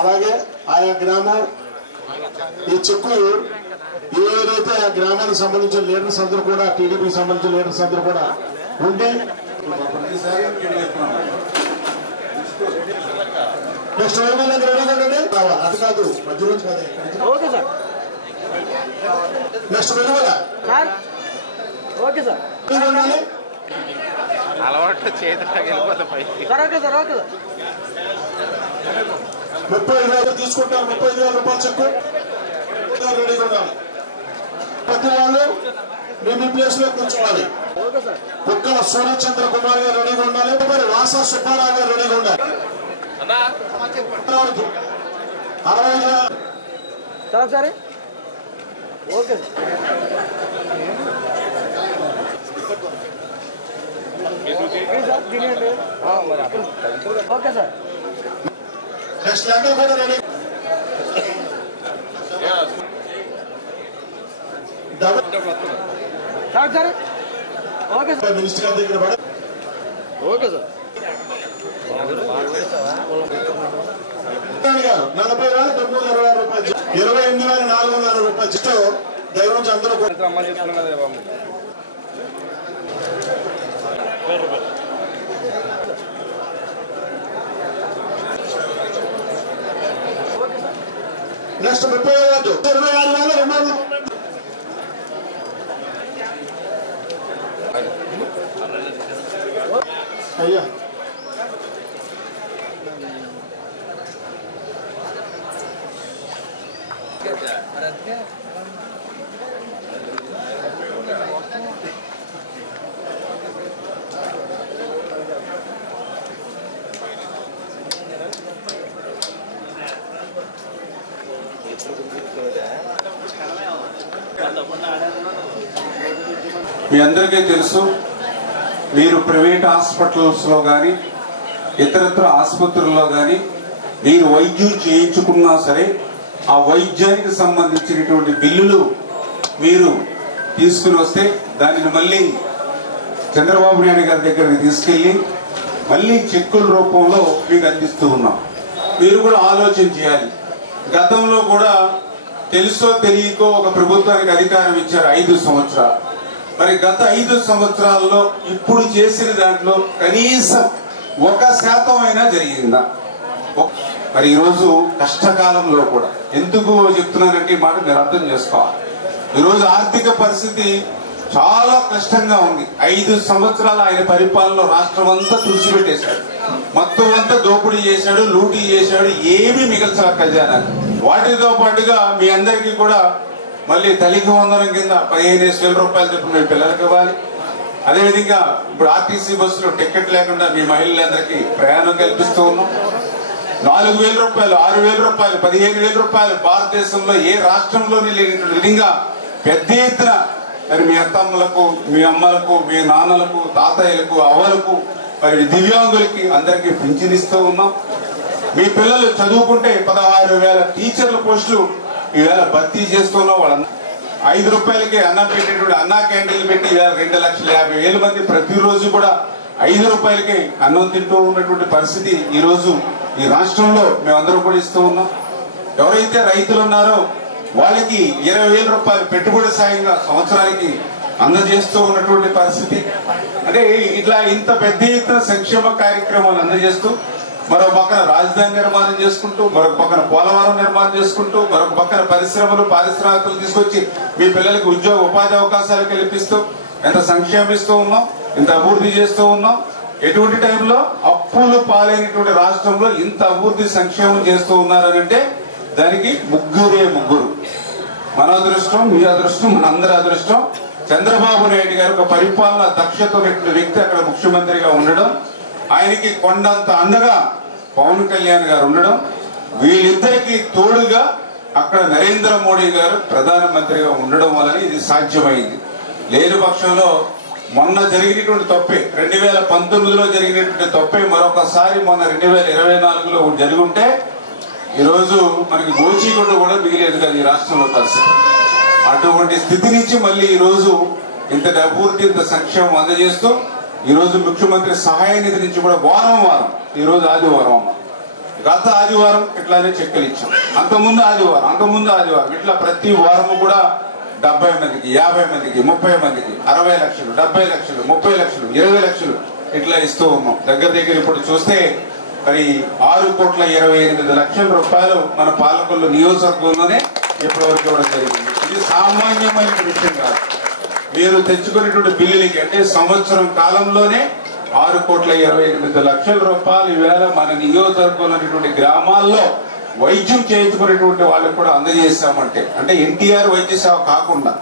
అలాగే ఆయా గ్రామం ఈ చెక్కు ఏదైతే ఆ గ్రామానికి సంబంధించిన లీడర్స్ అందరూ కూడా టీడీపీకి సంబంధించిన లీడర్స్ అందరూ కూడా ఉండి నెక్స్ట్ అది కాదు మధ్య రోజు కాదు నెక్స్ట్ వెలువల అలవాటు చేతికి 35,000 తీసుకుంటారు. 35,000 రూపాయలు చెక్కు రెడీగా ఉండాలి. ప్రతి వాళ్ళు మీ ప్లేస్ లో కూర్చోవాలి. కుక్కల సూర్యచంద్ర కుమార్ గారు రెడీగా ఉండాలి. వాస సుబ్బారావు గారు రెడీగా ఉండాలి. 60,000 okay okay sir next level కూడా రెడీ సరే ఓకే సార్ మినిస్టర్ గారి దగ్గర పడ ఓకే సార్ 40,926 రూపాయలు 28,400 రూపాయలు చెట్టు దైవం నుంచి అందరూ నెక్స్ట్ 30,000 26,200 అయ్యా మీ అందరికీ తెలుసు, మీరు ప్రైవేట్ హాస్పిటల్స్లో కానీ ఇతరత్ర ఆసుపత్రుల్లో కానీ మీరు వైద్యం చేయించుకున్నా సరే ఆ వైద్యానికి సంబంధించినటువంటి బిల్లులు మీరు తీసుకుని వస్తే దానిని మళ్ళీ చంద్రబాబు నాయుడు గారి దగ్గరికి తీసుకెళ్లి మళ్ళీ చెక్కుల రూపంలో మీకు అందిస్తూ ఉన్నాం. మీరు కూడా ఆలోచన చేయాలి. గతంలో కూడా తెలుసో తెలియకో ఒక ప్రభుత్వానికి అధికారం ఇచ్చారు 5 సంవత్సరాలు. మరి గత 5 సంవత్సరాల్లో ఇప్పుడు చేసిన దాంట్లో కనీసం 1% అయినా జరిగిందా? మరి ఈరోజు కష్టకాలంలో కూడా ఎందుకు చెప్తున్నానంటే ఈ మాట మీరు అర్థం చేసుకోవాలి. ఈరోజు ఆర్థిక పరిస్థితి చాలా కష్టంగా ఉంది. 5 సంవత్సరాలు ఆయన పరిపాలనలో రాష్ట్రం అంతా తుడిచిపెట్టేశాడు. మొత్తం అంతా దోపిడీ చేశాడు, లూటీ చేశాడు, ఏమీ మిగల్చల ఖజానా. వాటితో పాటుగా మీ అందరికీ కూడా మళ్ళీ తల్లికి వందనం కింద 15,000 రూపాయలు చెప్పి మీ పిల్లలకి ఇవ్వాలి. అదేవిధంగా ఇప్పుడు ఆర్టీసీ బస్సులో టికెట్ లేకుండా మీ మహిళలందరికీ ప్రయాణం కల్పిస్తూ ఉన్నాం. 4,000 రూపాయలు, 6,000 రూపాయలు, 15,000 రూపాయలు భారతదేశంలో ఏ రాష్ట్రంలోనే లేనటువంటి విధంగా పెద్ద ఎత్తున మరి మీ అత్తమ్మలకు, మీ అమ్మలకు, మీ నాన్నలకు, తాతయ్యలకు, అవ్వలకు, మరి దివ్యాంగులకి అందరికీ పింఛన్ ఇస్తూ ఉన్నాం. మీ పిల్లలు చదువుకుంటే 16,000 టీచర్ల పోస్టులు ఈవేళ భర్తీ చేస్తున్నాం. వాళ్ళ 5 రూపాయలకి అన్నం పెట్టేటువంటి అన్నా క్యాంటీన్లు పెట్టి ఈవేళ 2,50,000 మంది ప్రతిరోజు కూడా 5 రూపాయలకి అన్నం తింటూ ఉన్నటువంటి పరిస్థితి ఈ రోజు ఈ రాష్ట్రంలో మేమందరం కూడా ఇస్తూ ఉన్నాం. ఎవరైతే రైతులు ఉన్నారో వాళ్ళకి 20,000 రూపాయలు పెట్టుబడి సాయంగా సంవత్సరానికి అందజేస్తూ ఉన్నటువంటి పరిస్థితి. అంటే ఇట్లా ఇంత పెద్ద ఎత్తున సంక్షేమ కార్యక్రమాలు అందజేస్తూ మరో పక్కన రాజధాని నిర్మాణం చేసుకుంటూ, మరొక పక్కన పోలవరం నిర్మాణం చేసుకుంటూ, మరొక పక్కన పరిశ్రమలు, పారిశ్రామికలు తీసుకొచ్చి మీ పిల్లలకి ఉద్యోగ ఉపాధి అవకాశాలు కల్పిస్తూ ఎంత సంక్షేమిస్తూ ఉన్నాం, ఇంత అభివృద్ధి చేస్తూ ఉన్నాం. ఎటువంటి టైంలో అప్పులు పాలైనటువంటి రాష్ట్రంలో ఇంత అభివృద్ధి సంక్షేమం చేస్తూ ఉన్నారనంటే దానికి ముగ్గురు. మన అదృష్టం, మీ అదృష్టం, మనందరి అదృష్టం. చంద్రబాబు నాయుడు గారు ఒక పరిపాలన దక్షత ఉన్నటువంటి వ్యక్తి అక్కడ ముఖ్యమంత్రిగా ఉండడం, ఆయనకి కొండంత అండగా పవన్ కళ్యాణ్ గారు ఉండడం, వీళ్ళిద్దరికీ తోడుగా అక్కడ నరేంద్ర మోడీ గారు ప్రధానమంత్రిగా ఉండడం వలన ఇది సాధ్యమైంది. లేని పక్షంలో మొన్న జరిగినటువంటి తప్పే, 2019లో జరిగినటువంటి తప్పే మరొకసారి మొన్న 2024లో జరుగుంటే ఈరోజు మనకి గోచిగుండ కూడా మిగిలేదు కదా ఈ రాష్ట్రంలో పరిస్థితి. అటువంటి స్థితి నుంచి మళ్ళీ ఈరోజు ఇంతటి అభివృద్ధి, ఇంత సంక్షేమం అందజేస్తూ ఈరోజు ముఖ్యమంత్రి సహాయ నిధి నుంచి కూడా వారం ఈ రోజు ఆదివారం అమ్మ గత ఆదివారం ఇట్లానే చెక్కులు ఇచ్చాం, అంతకుముందు ఆదివారం ఇట్లా ప్రతి వారము కూడా 70 మందికి, 50 మందికి, 30 మందికి 60 లక్షలు, 70 లక్షలు, 30 లక్షలు, 20 లక్షలు ఇట్లా ఇస్తూ ఉన్నాం. దగ్గర ఇప్పుడు చూస్తే మరి 6,28,00,000 రూపాయలు మన పాలకొల్లు నియోజకవర్గంలోనే ఇప్పటివరకు ఇవ్వడం జరిగింది. ఇది సామాన్యమైన విషయం కాదు. మీరు తెచ్చుకునేటువంటి బిల్లులకి అంటే సంవత్సరం కాలంలోనే 6,28,00,000 రూపాయలు ఈవేళ మన నియోజకవర్గంలోని గ్రామాల్లో వైద్యం చేయించుకునేటువంటి వాళ్ళకి కూడా అందజేశామంటే అంటే ఎన్టీఆర్ వైద్య సేవ కాకుండా